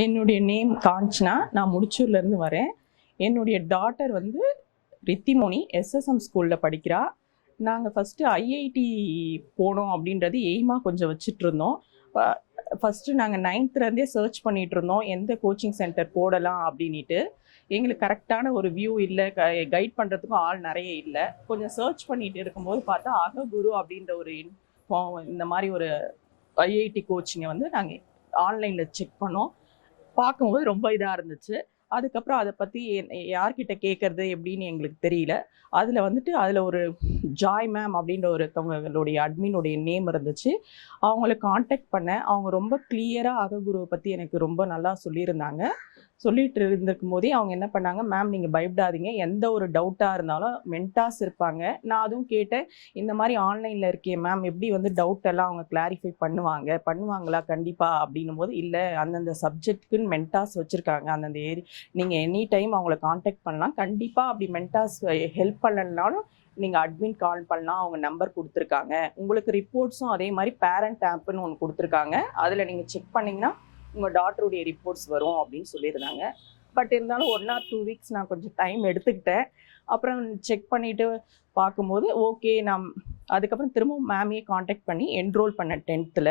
என்னுடைய நேம் காஞ்சனா. நான் முடிச்சூர்லேருந்து வரேன். என்னுடைய டாட்டர் வந்து ரித்திமோனி எஸ்எஸ்எம் ஸ்கூலில் படிக்கிறா. நாங்கள் ஃபஸ்ட்டு ஐஐடி போனோம் அப்படின்றது எய்மாக கொஞ்சம் வச்சுட்ருந்தோம். ஃபஸ்ட்டு நாங்கள் 9th சர்ச் பண்ணிகிட்ருந்தோம் எந்த கோச்சிங் சென்டர் போடலாம் அப்படின்ட்டு. எங்களுக்கு கரெக்டான ஒரு வியூ இல்லை, கைட் பண்ணுறதுக்கும் ஆள் நிறைய இல்லை. கொஞ்சம் சர்ச் பண்ணிட்டு இருக்கும்போது பார்த்தா அககுரு அப்படின்ற ஒரு இந்த மாதிரி ஒரு ஐஐடி கோச்சிங்கை வந்து நாங்கள் ஆன்லைனில் செக் பண்ணோம். பார்க்கும்போது ரொம்ப இதாக இருந்துச்சு. அதுக்கப்புறம் அதை பற்றி யார்கிட்ட கேட்குறது எப்படின்னு எங்களுக்கு தெரியல. அதில் ஒரு ஜாய் மேம் அப்படின்ற ஒருத்தவங்களுடைய அட்மினுடைய நேம் இருந்துச்சு. அவங்கள காண்டாக்ட் பண்ணேன். அவங்க ரொம்ப கிளியராக அககுருவை பற்றி எனக்கு ரொம்ப நல்லா சொல்லியிருந்தாங்க. சொல்லிட்டு இருந்திருக்கும் போதே அவங்க என்ன பண்ணாங்க, மேம் நீங்கள் பயப்படாதீங்க, எந்த ஒரு டவுட்டாக இருந்தாலும் மென்டாஸ் இருப்பாங்க. நான் அதுவும் கேட்டேன், இந்த மாதிரி ஆன்லைனில் இருக்கே மேம், எப்படி வந்து டவுட் எல்லாம் அவங்க கிளாரிஃபை பண்ணுவாங்களா கண்டிப்பாக அப்படின்னும் போது, இல்லை அந்தந்த சப்ஜெக்ட்டுக்குன்னு மென்டாஸ் வச்சுருக்காங்க. அந்தந்த நீங்கள் எனி டைம் அவங்கள காண்டாக்ட் பண்ணலாம். கண்டிப்பாக அப்படி மென்டாஸ் ஹெல்ப் பண்ணலைனாலும் நீங்கள் அட்மின் கால் பண்ணலாம், அவங்க நம்பர் கொடுத்துருக்காங்க. உங்களுக்கு ரிப்போர்ட்ஸும் அதே மாதிரி பேரண்ட் ஆப்புன்னு ஒன்று கொடுத்துருக்காங்க. அதில் நீங்கள் செக் பண்ணிங்கன்னா உங்கள் டாட்டருடைய ரிப்போர்ட்ஸ் வரும் அப்படின்னு சொல்லியிருந்தாங்க. பட் இருந்தாலும் 1 or 2 வீக்ஸ் நான் கொஞ்சம் டைம் எடுத்துக்கிட்டேன். அப்புறம் செக் பண்ணிவிட்டு பார்க்கும்போது ஓகே, அதுக்கப்புறம் திரும்பவும் மேமையே காண்டாக்ட் பண்ணி என்ரோல் பண்ணேன் 10th.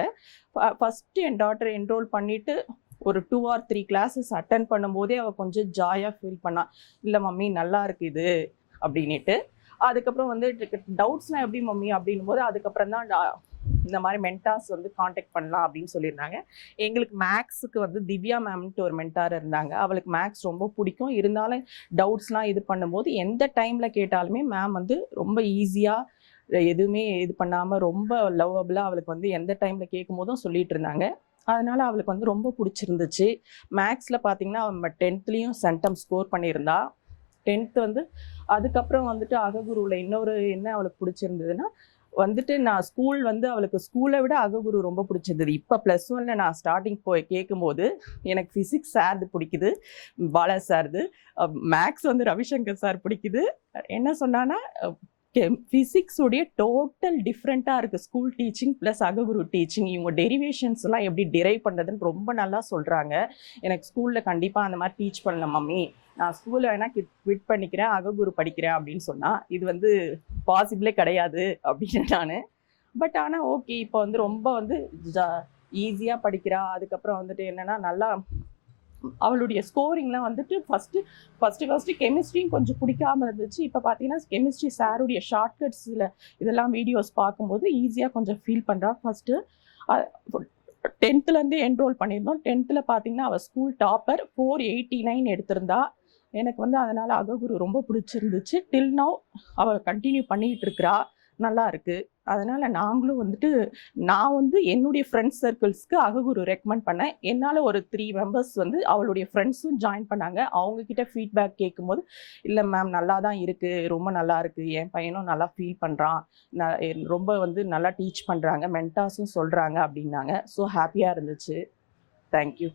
ஃபஸ்ட்டு என் டாட்டர் என்ரோல் பண்ணிவிட்டு ஒரு 2 or 3 கிளாஸஸ் அட்டன் பண்ணும்போதே அவள் கொஞ்சம் ஜாயாக ஃபீல் பண்ணா. இல்லை மம்மி நல்லா இருக்குது இது அப்படின்ட்டு. அதுக்கப்புறம் வந்து டவுட்ஸ்லாம் எப்படி மம்மி அப்படின்னும் போது அதுக்கப்புறம் தான் இந்த மாதிரி மென்டாஸ் வந்து காண்டாக்ட் பண்ணலாம் அப்படின்னு சொல்லியிருந்தாங்க. எங்களுக்கு மேக்ஸுக்கு வந்து திவ்யா மேம்ன்ட்டு ஒரு மென்டார் இருந்தாங்க. அவளுக்கு மேக்ஸ் ரொம்ப பிடிக்கும். இருந்தாலும் டவுட்ஸ்லாம் இது பண்ணும்போது எந்த டைமில் கேட்டாலுமே மேம் வந்து ரொம்ப ஈஸியாக எதுவுமே இது பண்ணாமல் ரொம்ப லவ்வபுளாக அவளுக்கு வந்து எந்த டைமில் கேட்கும் போதும் சொல்லிட்டு இருந்தாங்க. அதனால் அவளுக்கு வந்து ரொம்ப பிடிச்சிருந்துச்சு. மேக்ஸில் பார்த்தீங்கன்னா அவள் 10th சென்டம் ஸ்கோர் பண்ணியிருந்தா. 10th வந்து அதுக்கப்புறம் வந்துட்டு அககுருவில் இன்னொரு என்ன அவளுக்கு பிடிச்சிருந்ததுன்னா வந்துட்டு நான் அவளுக்கு ஸ்கூலை விட அககுரு ரொம்ப பிடிச்சிருந்தது. இப்போ +1 நான் ஸ்டார்டிங் போய் கேட்கும்போது எனக்கு ஃபிசிக்ஸ் சார்து பிடிக்குது, பாலா சார்து. மேக்ஸ் வந்து ரவிசங்கர் சார் பிடிக்குது. என்ன சொன்னான்னா ஃபிசிக்ஸுடைய டோட்டல் டிஃப்ரெண்ட்டாக இருக்குது ஸ்கூல் டீச்சிங் ப்ளஸ் அககுரு டீச்சிங். இவங்க டெரிவேஷன்ஸ்லாம் எப்படி டிரைவ் பண்ணுறதுன்னு ரொம்ப நல்லா சொல்கிறாங்க. எனக்கு ஸ்கூலில் கண்டிப்பாக அந்த மாதிரி டீச் பண்ணல மம்மி, நான் ஸ்கூலில் வேணால் குவிட் பண்ணிக்கிறேன், அககுரு படிக்கிறேன் அப்படின்னு சொன்னால் இது வந்து பாசிபிளே கிடையாது அப்படின்னு நான். பட் ஆனால் ஓகே, இப்போ வந்து ரொம்ப வந்து ஈஸியாக படிக்கிறா. அதுக்கப்புறம் வந்துட்டு என்னென்னா நல்லா அவளுடைய ஸ்கோரிங்லாம் வந்துட்டு ஃபஸ்ட்டு கெமிஸ்ட்ரியும் கொஞ்சம் பிடிக்காமல் இருந்துச்சு. இப்போ பார்த்தீங்கன்னா கெமிஸ்ட்ரி சாருடைய ஷார்ட்கட்ஸில் இதெல்லாம் வீடியோஸ் பார்க்கும்போது ஈஸியாக கொஞ்சம் ஃபீல் பண்ணுறா. ஃபஸ்ட்டு 10th என்ரோல் பண்ணியிருந்தோம். 10th பார்த்தீங்கன்னா அவள் ஸ்கூல் டாப்பர் 489 எடுத்திருந்தா. எனக்கு வந்து அதனால் அககுரு ரொம்ப பிடிச்சிருந்துச்சு. டில் நவ் அவள் கண்டினியூ பண்ணிகிட்டு இருக்கிறா, நல்லா இருக்குது. அதனால் நான் வந்து என்னுடைய ஃப்ரெண்ட்ஸ் சர்க்கிள்ஸ்க்கு அககுரு ரெக்கமெண்ட் பண்ணேன். என்னால் ஒரு 3 மெம்பர்ஸ் வந்து அவளுடைய ஃப்ரெண்ட்ஸும் ஜாயின் பண்ணாங்க. அவங்கக்கிட்ட ஃபீட்பேக் கேட்கும்போது, இல்லை மேம் நல்லா தான் இருக்குது, ரொம்ப நல்லா இருக்குது, என் பையனும் நல்லா ஃபீல் பண்ணுறான், ரொம்ப வந்து நல்லா டீச் பண்ணுறாங்க, மென்டாஸும் சொல்கிறாங்க அப்படின்னாங்க. ஸோ ஹாப்பியாக இருந்துச்சு. தேங்க்யூ.